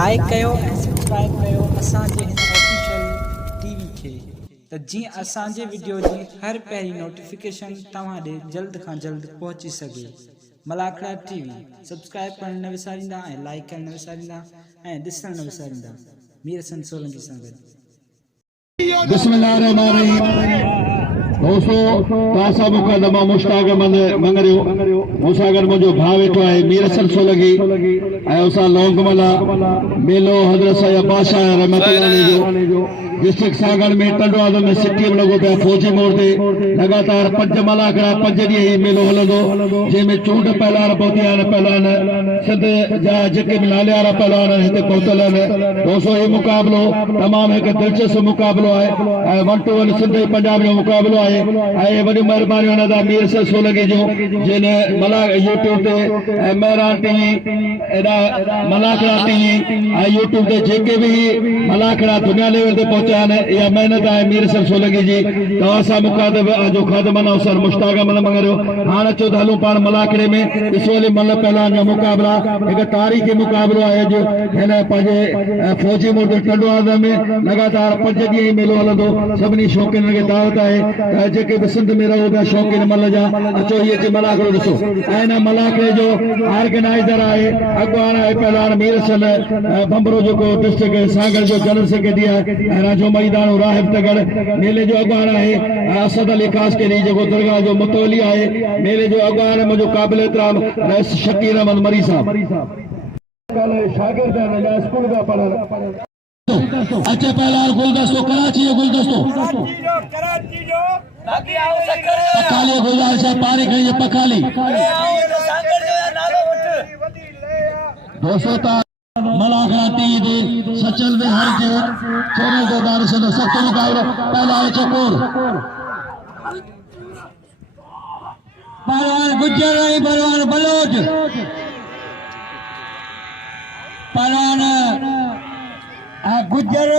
Like कयो ऐं subscribe कयो असांजे हिन ऑफिशियल टीवी खे त जीअं असांजे वीडियो जी हर पहिरीं नोटिफिकेशन तव्हां ॾे जल्द खां जल्द पहुची सघे। मलाखड़ा टीवी सब्सक्राइब करण न विसारींदा ऐं लाइक करण न विसारींदा ऐं ॾिसण न विसारींदा। मीर हसन सोलंकी सां गॾु। दोस्तों तासा मुकदमा मुश्ताक मंगरियो मूसागर मुझो भाव वेठो है मीर हसन सोलंकी ऐं उसा लोंगमला मेलो हज़रत साहिब बादशाह रहमतुल्लाह अलैह जो डिस्ट्रिक्ट सागर में टंडवाद में सिटी में लगो पिया फौजी मोड़ ते लगातार 5 मलाखड़ा 5 ॾींहं ही मेलो हलंदो जंहिंमें चूंड पहलवान पहुती आहिनि पहलवान सिंध जा जेके बि नाले वारा पहलवान हिते पहुतल आहिनि। दोस्तों ये मुक़ाबिलो तमामु हिकु दिलचस्प मुक़ाबिलो आहे ऐं 1 to 1 सिंध पंजाब जो मुक़ाबिलो आहे ऐं वॾी महिरबानी हुन था मीर हसन सोलंकी जो जिन यूट्यूब ते मेहरान टीवी एॾा मलाखड़ा टीवी ऐं यूट्यूब ते जेके बि मलाखड़ा दुनिया लेवल ते पहुचा आहिनि इहा महिनत आहे मीर हसन सोलंकी जी। तव्हां सां मुखातिब जो ख़ादमन अवसर मुश्ताक मंगरियो। हाणे अचो त हलूं पाण मलाखड़े में ॾिसो हली मल पहलवान जा मुक़ाबिला हिकु तारीख़ी मुक़ाबिलो आहे अॼु हिन पंहिंजे फौजी मोड़ टंडवाद में लगातार 5 ॾींहं ही मेलो हलंदो। सभिनी शौक़ीननि खे दावत आहे जेके बि सिंध में रहो पिया शौक़ीन मल जा अचो हीअ अची मलाखड़ो ॾिसो ऐं हिन मलाखड़े जो ऑर्गेनाइज़र आहे अॻवान आहे पहलवान मीर हसन बंबरो जेको डिस्ट्रिक्ट सागर जो जनरल सेक्रेटरी आहे ऐं राजो मैदान राहिब तगड़ मेले जो अॻवान आहे असद अली कासकेरी जेको दरगाह जो मुतवली आहे। मेले जो अॻवान मुंहिंजो क़ाबिल एतिराम शकीर अहमद मरी साहब शागिर्द आहिनि स्कूल का पढ़ल अच्छे पहलवान गुलदस्तो कराची जो गुलदस्तो पकाली गुलदार साहब पारी खणी पकाली दोस्तों मलाखड़ा टीवी जी सचल में हर जो चैनल के दार से सख्त मुकाबलो पहलवान चकोर पहलवान गुज्जर पहलवान बलोच पहलवान गुज्जर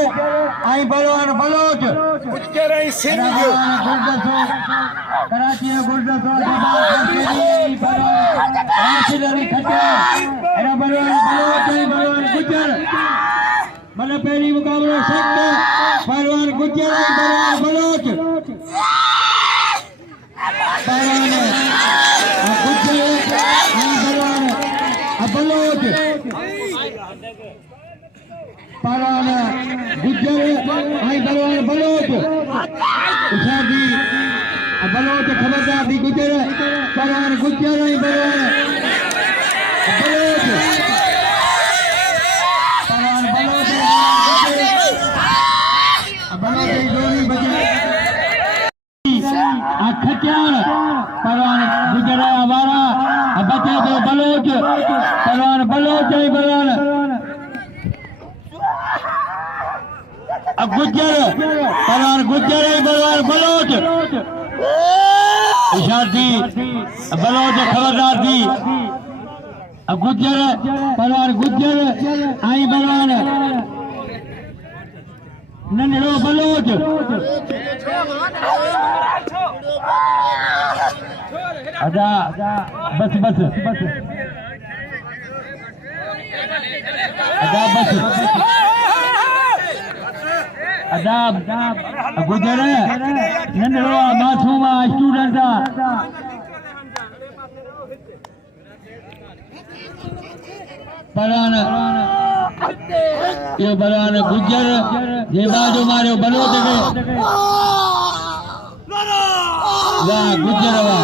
आई पहलवान बलोच गुज्जर आई सिंध कराची गुलदस्तो राशिद अली खट्टर एरा पहलवान बलोच पहलवान गुज्जर मतलब पहली मुकाबला सख्त पहलवान गुज्जर पहलवान बलोच पहलवान गुज्जर पहलवान बलोच पहलवान गुज्जर पहलवान बलोच उशादी बलोच खबरदार दी गुज्जर पहलवान गुज्जर पहलवान बलोच पहलवान बलोच बलोच जोड़ी बजे खटियार पहलवान गुज्जर हमारा बचे तो बलोच पहलवान बलोच पहलवान गुज्जर पहलवान गुज्जर पहलवान बलोच इशार थी बलोच खबरदार थी गुज्जर पहलवान गुज्जर आई पहलवान नंढड़ो बलोच अदा बस बस अदा बस अदाब गुजर नंढड़ो मासूम स्टूडेंट पहलवान ये पहलवान गुजर ये बाजू मारो बलोच के वाह गुजर वाह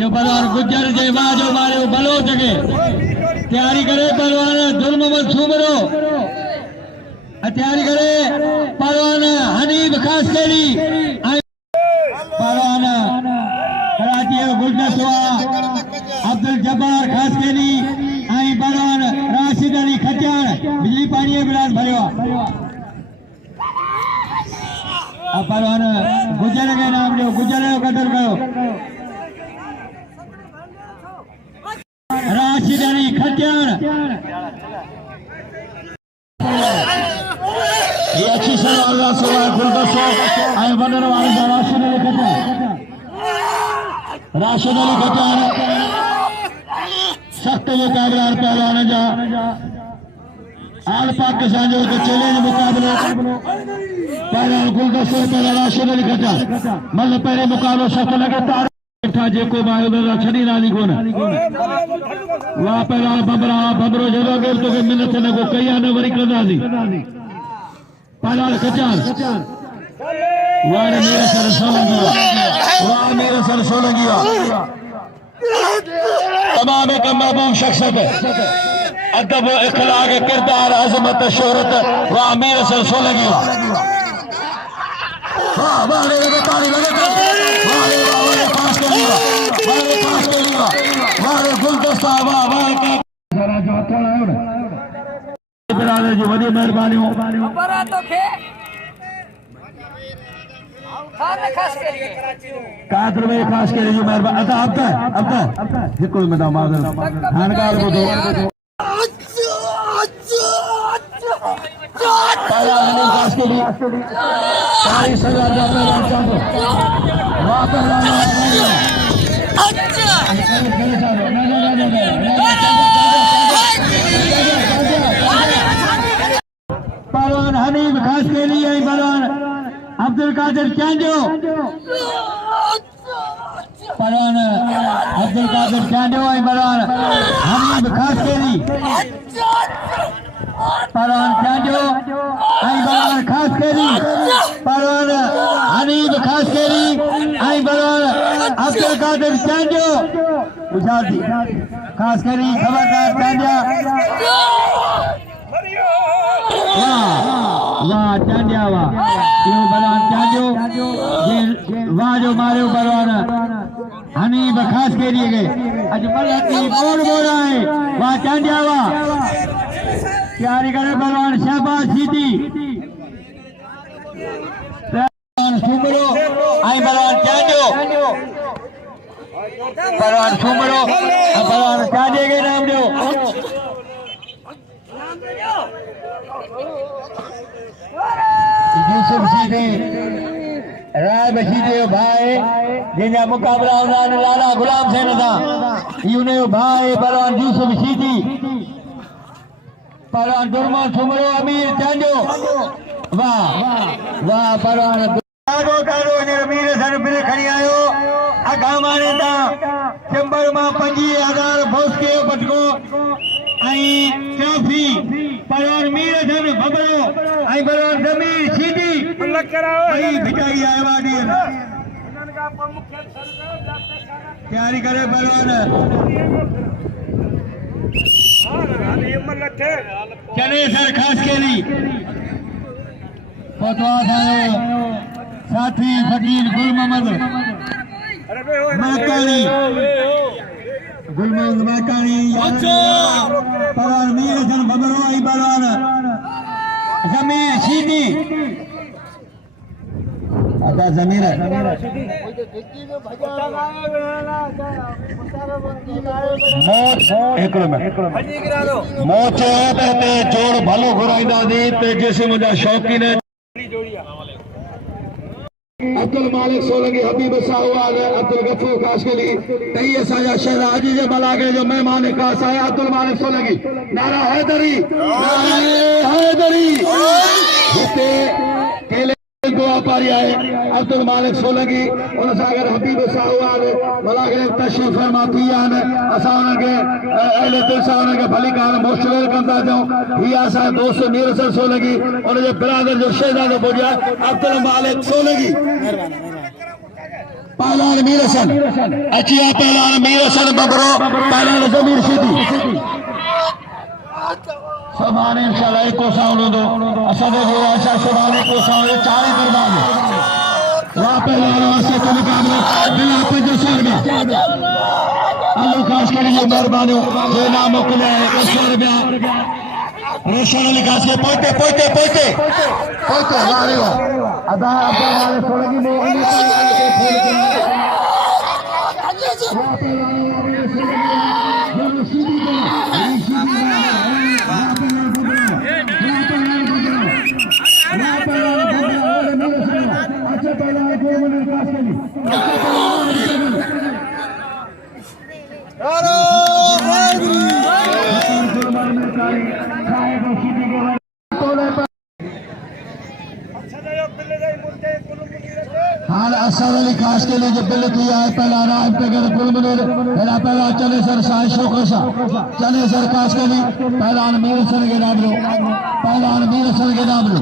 ये पहलवान गुजर जे बाजू मारो बलोच के तैयारी करे पहलवान जुल्म मंसूबरो तैयारी करे पहलवान हनीफ कासकेरी पहलवान कराची गुलदस्तो अब्दुल जब्बार कासकेरी आई पहलवान राशिद अली खट्टर बिजली पानी गिलास भरियो पहलवान गुजर के नाम जो गुजर कदर करो राशिद अली खट्टर ये अच्छी सलाह सुबह गुलदस्तो आई बनने वाले राशिद अली खट्टर सख्त मुकाबला पहलवान जा आल पाकिस्तान जो चैलेंज मुकाबलो पहला गुलदस्तो पहला राशिद अली खट्टर मतलब पहले मुकाबलो सख्त लगे तार जेको बायो दादा छड़ी नाली कोन वाह पहला बबरो जदो गेल तो के मिनत न को कया न वरी कंदासी पहला खट्टर वाह मेरे सर सोलंगी वाह मेरे सर सोलंगी तमाम एक महबूब शख्सियत अदब इखलाक किरदार अजमत शोहरत वाह अमीर सर सोलंगी वाह वाह रे ताली लगे वाह रे पास कर लिया वाह रे गुलदस्ता वाह वाह सारा जो थोड़ा है ना बिरादर जी वडी मेहरबानी हो बरा तो खे खास के लिए कादर में खास के लिए मेहरबानी अब हिकुल में दामाद हानगार को दो पहला हनी खास के लिए 40,000 का पैसा दो वाह पहला पहलवान हनीफ खास के लिए पहलवान अब्दुल कादिर चांजो पहलवान अब्दुल कादिर चांजो पहलवान हनीफ खास के लिए पहलवान चांजो पहलवान खास के लिए पहलवान हनीफ खास के लिए पहलवान अब्दुल कादिर चांजो उशादी खास के लिए खबरदार चांजा वाह चांडिया वाह क्यों बलवान चांजो वाह जो मारे बलवान हनीफ खास के लिए गए अज मलती बोल बोला है वाह चांडिया वाह तैयारी करे बलवान शहबाज सीधी सुमरो आई बलवान चांजो बलवान सुमरो बलवान चांजे के नाम दो यूसुफ सीधी राय बशीदे भाई जिनका मुकाबला उन्होंने लाला गुलाम सेन था यूने भाई बलवान यूसुफ सीधी पहलवान दुर्मन सुमरो अमीर चांजो वाह वाह पहलवान कारो कारो ने अमीर सन फिर खड़ी आयो अगा माने ता चंबर मां 25,000 भोस के पटको आई ट्रॉफी पहलवान मीर सन बबरो आई पहलवान जमीर सीधी लग कराओ आई भिटाई आए वाडी तैयारी करे पहलवान चले सर खास के लिए पतवा साथी फकीर गुल मोहम्मद माकानी गुल मोहम्मद माकानी परान मीर हसन बबरो आई बलवान जमीर सीधी आता जमीर मौत जोड़ भलो घुराईंदा ते जिस्म जा शौकीन अब्दुल मालिक सोलंकी हबीब साहवाल अब्दुल गफूर खास के लिए तई असांजा शहराजी जे मलाके जो मेहमान खास आया अब्दुल मालिक सोलंकी नारा हैदरी हिते केले दुआ पारी आए अब्दुल मालिक सोलंकी उन सागर हबीब साहवाल मलाके तशरीफ फरमा थी आन असां उनके अहले दिल सां उनके भली कान मोशल कंदा जो ही असां दोस्त मीर हसन सोलंकी उन जे बिरादर जो शहजादो बोलिया अब्दुल मालिक सोलंकी पहलवान मीर हसन अचिया पहलवान मीर हसन बबरो पहलवान जमीर सीधी सुभाणे इंशाल्लाह को साउंड दो असां दे आशा सुभाणे को साउंड चार दरबार वाह पहलवान वास्ते तो मुकाबला बिना 500 रुपया अल्लाह खास करिए मेहरबानी ये नाम मोकले 100 रुपया रोशन अली खास के पोते मारे अदा अब्दुल मालिक सोलंकी में अली के फूल के हैदर अली खास के लिए जो बिल किया है पहला राम तगर गुलमनूर पहला चने सर शाह शोकशा चने सर खास के लिए पहला मीर सर के नाम लो पहला मीर सर के नाम लो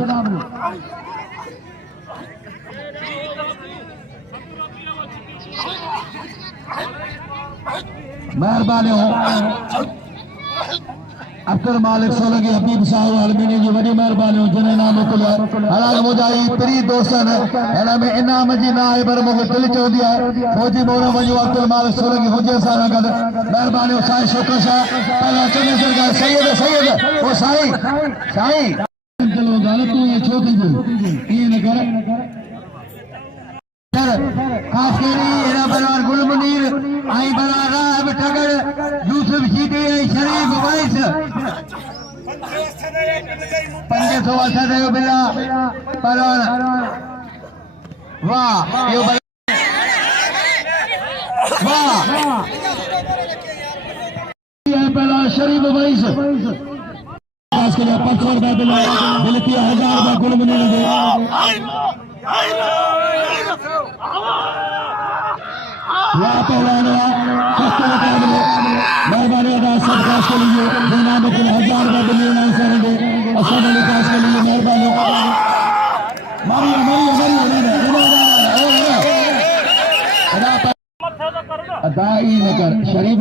मेहरबानी हो अब्दुल मालिक सोलंकी हबीब साहब आलमीनी जी वॾी महिरबानी हो जिन्हें नाम मोकिलियो हालांकि मुंहिंजा प्री दोस्त आहिनि हिन में इनाम जी न आहे पर मूंखे दिलि चवंदी आहे फौजी मोहरम वञो अब्दुल मालिक सोलंकी हुजे असां सां गॾु महिरबानी हो साईं शुक्र शाह पहला चंद्रशेखर का सैयद ओ साईं चलो ग़लत तूं ये छो थी ईअं न कर खास करी हेरा बरार गुलमनीर आई बरार राहब ठगर यूसुफ शीदी शरीफ वैस 500 असद बिला बरार वाह यो वाह ये पहला शरीफ वैस खास के लिए 500 रुपए बिला बिल 1000 रुपए गुलमनीर दे वाह पहलवान मेहरबानी अदा सब खास के लिए नाम के 1000 रुपए बिलियन आंसर दे असद अली खास के लिए मेहरबानी अदाई न कर शरीफ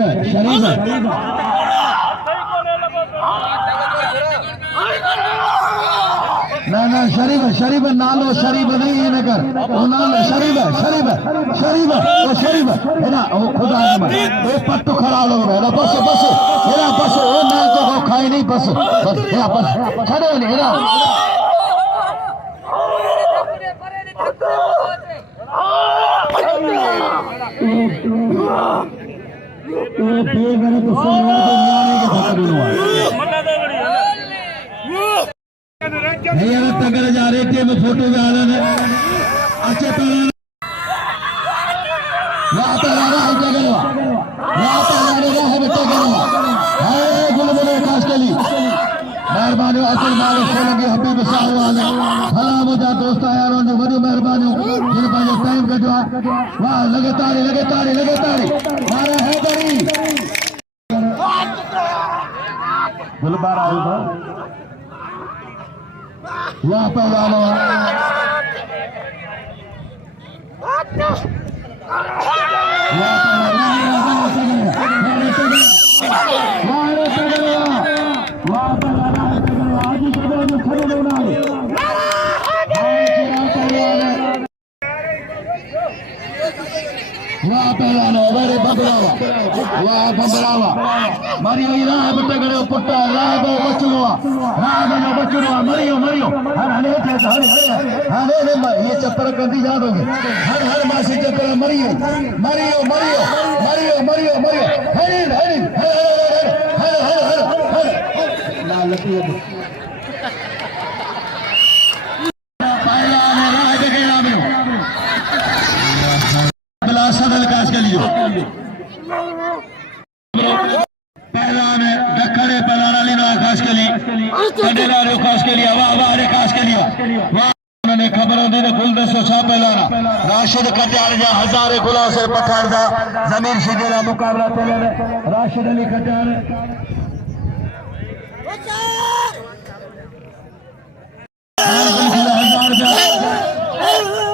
ना शरीफ नालो शरीफ नहीं है नगर वो नालो शरीफ है ना वो खुदा के मन वो पट्टू खड़ा लोग है बस वो ना तो खाई नहीं बस छड़े नहीं ना नहीं अगर तगर जा रहे थे मैं फोटो में आ रहा है अच्छे पहले वहाँ पे लगा है जगरवा वहाँ पे लगा है बेटे जगरवा है गुलमने खास के लिए मेहरबानी असल मालिक सोलंकी हबीब साहब वाले भला मुझा दोस्त यारों जो बड़ी मेहरबानी जिन पर टाइम कटवा वाह लगे तारी मारा हैदरी गुलबारा आया वाह पहलवान वेरे बबरावा मरियो राह बटगड़ो पुट राह बचड़ो मरियो हरे ये चप्पल कंदी जादोगे हर मासी चप्पल मरियो सदल काश के लिए पहला में दखड़े पलाना लीनो खास के लिए कंडेला रे खास के लिए वाह रे खास के लिए वाह उन्होंने खबरों दी ने कुल 200 छा पहलाना राशिद कटार जा हजारे गुला से पठार जा जमीर शिदेरा मुकाबला चले राशिद अली कटार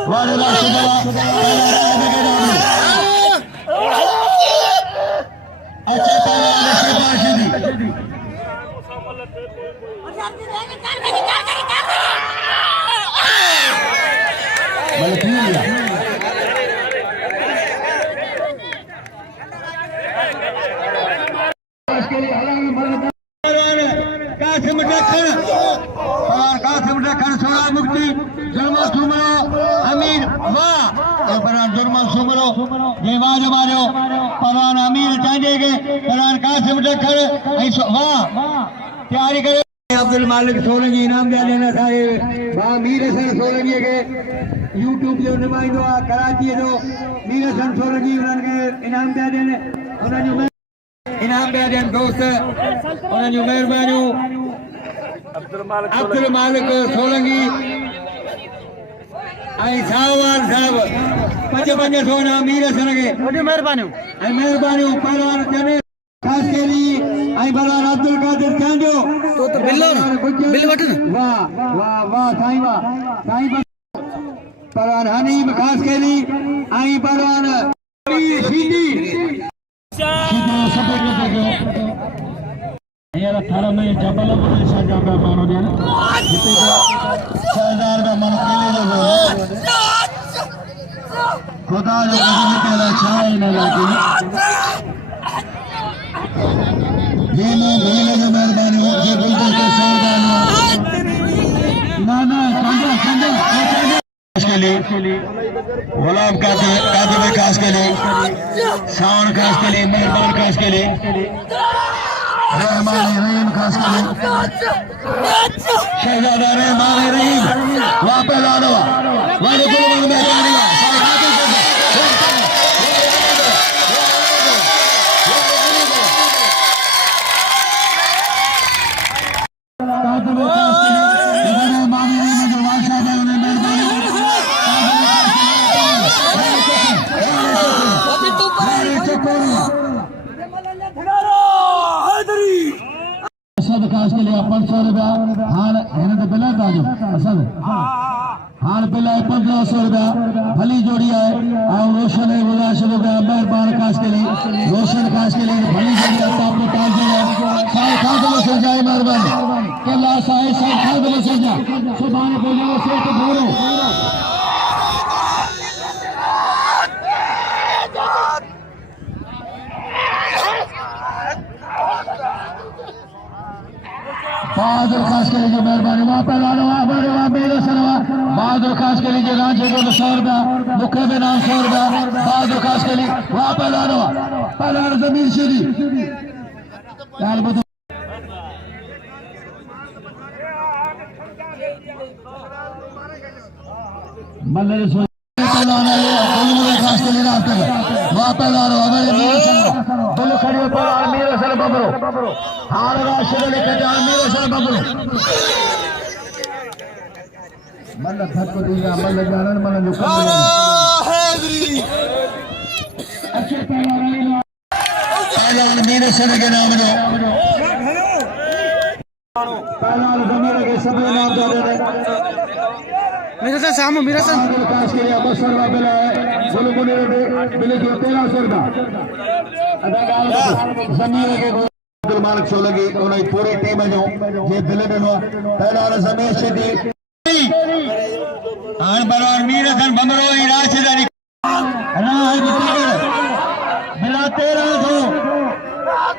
वाले राशिद अच्छा सोना मुक्ति जन्म सुमरो अमीर वाह जुर्मा सुमरो देवाज मारियो परान अमीर चांदे के परान कासिम डखर वाह तैयारी करे अब्दुल मालिक सोलंकी इनाम दिया लेना सारे वाह मीर हसन सोलंकी के यूट्यूब जो नुमाइंदो आ कराची जो मीर हसन सोलंकी उन्हनि इनाम दिया देने उन्हनि इनाम दिया देने दोस्त उन्हनि मेहरबानी अब्दुल मालिक सोलंकी आई साहब साहब पंज पंज सोना मीर सन के वॾी महिरबानियूं आई मेहरबानी पहलवान जने खास केली आई बलवान अब्दुल कादिर कहंजो तो बिल वठ न वाह वाह वाह साईं पहलवान हनीम खास केली आई पहलवान सीधी सीधो सफर में गयो यार थारा में जबल में शाजा का मानो दे जिते शहदार का मन केले जो खुदा जो कभी पहला छाए न लगे भेले जो मेहरबानी हो जे बोलते के शहदार ना संजय के लिए गुलाम कादिर खास के लिए शान खास के लिए मेहरबान खास के लिए रहमान रहीम खास के लिए शहजादा रहमान रहीम वहाँ पे ला दो वहाँ जो गुलमान मेहरबानी खास के लिए 500 रुपया हाल हिन ते बिल ताजो असद हाल बिल 1500 रुपया भली जोड़ी है और रोशन है गुलाश रुपया मेहरबान खास के लिए रोशन खास के लिए भली जोड़ी है आपको ताजो है साई खाद में सो जाए मेहरबानी केला साई खाद में सो जा सुभान बोलो सेठ बोलो बहादुर खास के लिए मेहरबानी वहाँ पे वहाँ मेरे सरवा बहादुर खास के लिए रांचे को 100 रुपया मुखे में नाम 100 रुपया बहादुर खास के लिए वहाँ पे पहला जमीन सीधी यार बताओ मल्ले खास के लिए वहाँ पे बोलो खड़ी हो मेरे सर बबरो हाल राशि लेके जा मेरे सर बबरो मन धक्को दिया मन जानन मन जो अच्छे पहलवान मेरे सर के नाम दो पहलवान जमीर के सब नाम दो दे मेरा सा सामू मेरा सा खास के लिए 200 रुपया बिल है बोलो बोले बिल के 1300 रुपया अदा गाल जमीर के मालिक सो लगी उन्हें पूरी टीम जो ये बिल ॾिनो पहलवान समेश दी हां बलवान मीर हसन बमरो ही राशिदारी बिल 1300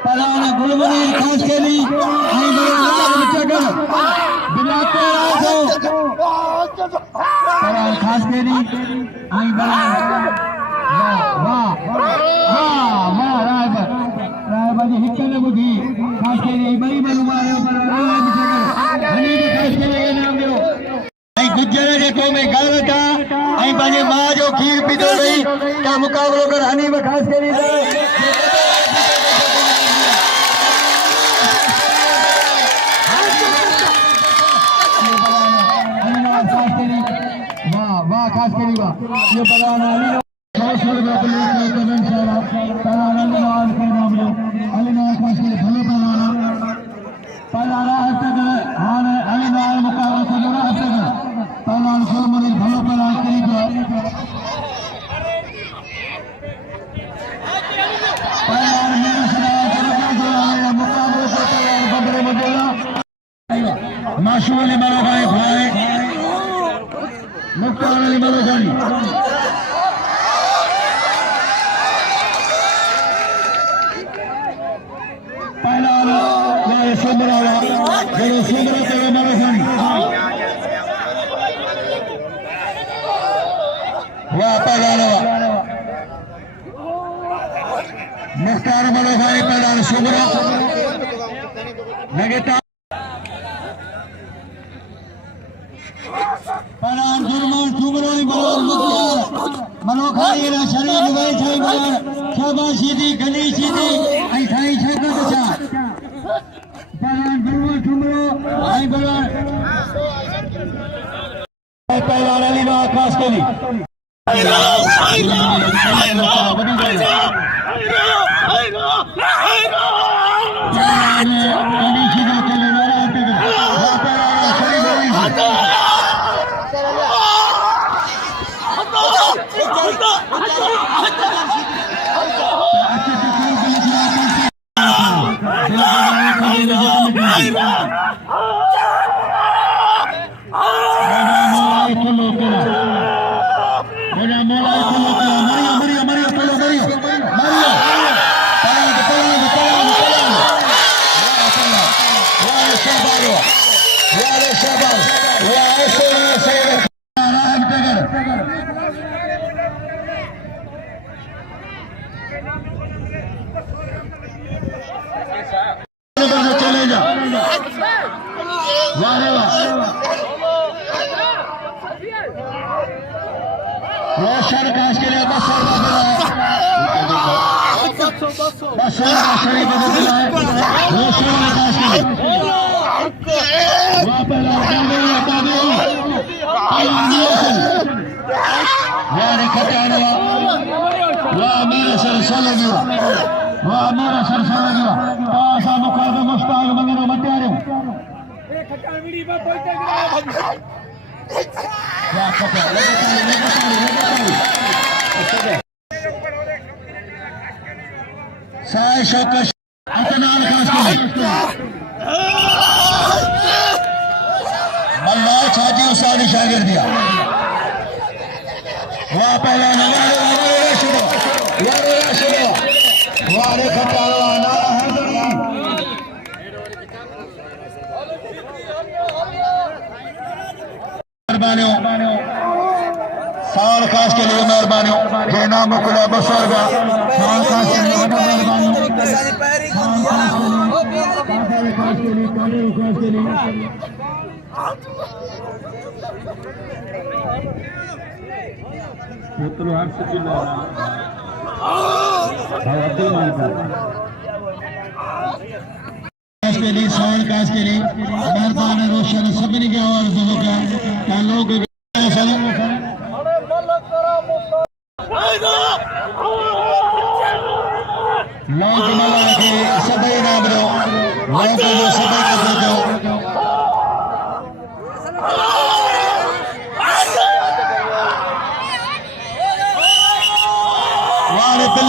पहलवान गुलमनी खास के लिए आई बिल 1300 पहलवान खास के लिए आई वाह वाह वाह रायबाजी हिक्कने बुधी खास के लिए बड़ी बलुमारे पर हनी खास के लिए नाम दो आई गुजर के को में गलत आई पाजे मां जो खीर पी दो रही का मुकाबलो कर हनी में खास के लिए वाह वाह खास के लिए ये बलवान अली 100 रुपया बिल कमेंट साहब पहला नवाज के नाम लो अली नवाज खास के लिए भलो पहला राह तक हां अली नवाज मुकाबला से राह तक पहला गुलमनी भलो पहला करी जो पहला मेरे सदा मुकाबले से तैयार बबरे मजेला माशूल अली मरो भाई मुख्तार अली मरो जानी पहला वाले सुमरा जो सुमरा तेरे मरो जानी वाह पहला मुख्तार मरो भाई पहला सुमरा लगता पहलान जुर्मान सुमरोनी बलवान मुख्तार मनोखाई ना शरीर भाई छाई बलवान शाबाशी दी गली सीधी आई थाई छका दशा पहलान जुर्मान सुमरो आई बलवान पहलान अली ना खास के लिए चले जा वाह रोशन काश के लिए बस शरीफ रोशन काश के लिए वाह पहला वाह मेरे सर सोल गया वाह मेरा सर सोल गया पासा मुखाद मुश्ताक मंगनो मत्यारे साय शौकश अतनाल खास के लिए मल्ला छाजी उस्ताद शागिर दिया वाह पहला वारे खटाला नारा मेहरबानियों साल खास के लिए मेहरबानियों जेना मुकुला बसरगा साल खास के लिए मेहरबानियों पुत्र हाथ से चिल्ला के लिए सवाल काज के लिए मेहरबान रोशन सभी की आवाज होगा लोग सभी नाम दो सभी कर दो बिल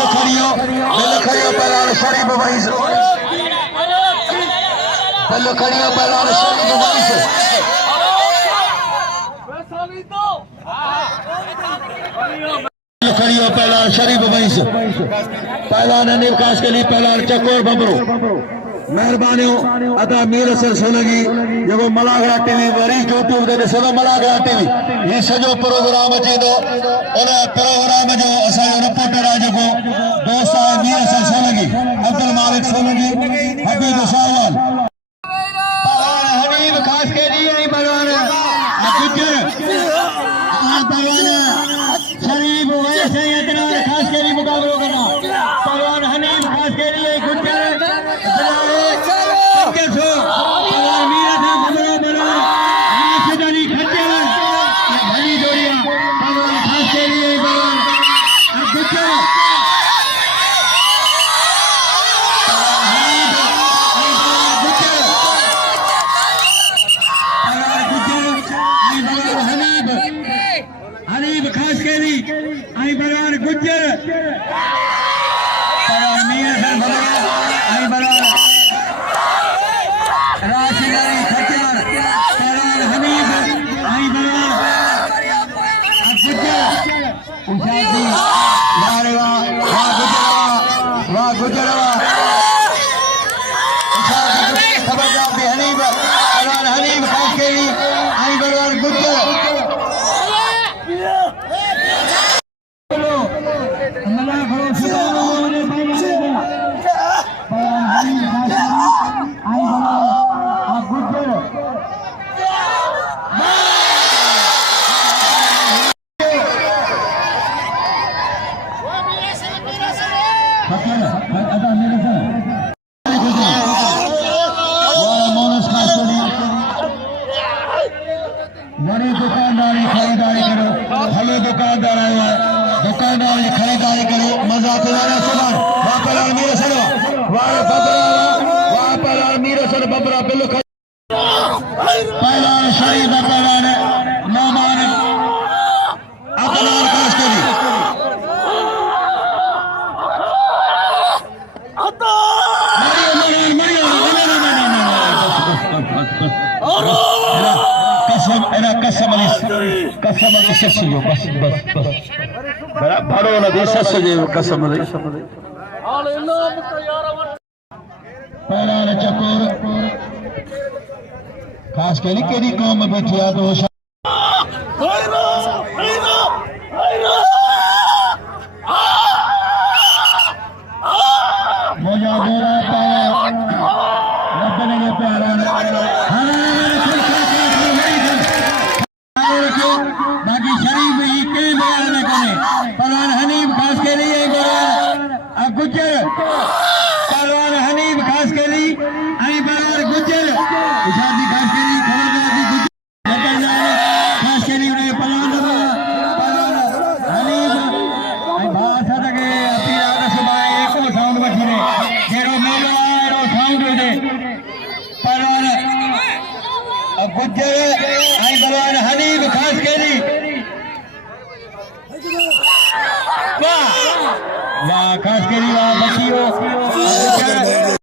खड़ियो पहला शरीफ भाई बिल खड़ियो पहला शरीफ भाई खड़ियो पहला शरीफ भाई पहला ने काश के लिए पहला चकोर बबरो मेहरबानियों अदा मीर असर सोलगी जो मलागरा टीवी वरी यूट्यूब ते ॾिसंदो मलागरा टीवी ये सॼो प्रोग्राम अचे थो उन प्रोग्राम जो असांजो रिपोर्टर आहे जेको दोस्त आहे मीर असर सोलगी अब्दुल मालिक सोलगी हबीब साहवान पहलवान हबीब खास के लिए पहलवान शरीफ वैसे इतना खास के लिए मुकाबला करना पहलवान हनीफ खास के लिए गुज्जर वाह बबरा वाह पहलवान मीर हसन बबरा बिल्कुल पहलवान शरीफ पहलवान नौमान अपनार खास करी कसम ससुजो बस भरो न दे ससुजो कसम पहलवान चकोर खास करी केड़ी कौम में बैठी आ तो मोजा बोरा पाया रब ने प्यारा बाकी शरीफ ही के बयान न करे पहलवान हनीफ खास के लिए गुज्जर पहलवान हनीफ खास के लिए आई पहलवान गुज्जर शादी खास के लिए खबरदारी गुज्जर खास के लिए उन्हें पहलवान हनीफ आई भाषा लगे पीरा का सुबह एक साउंड बची ने जेरो मेलो आए रो साउंड दे पहलवान गुज्जर आई पहलवान हनीफ खास के लिए वाह खास करी वाह बचियो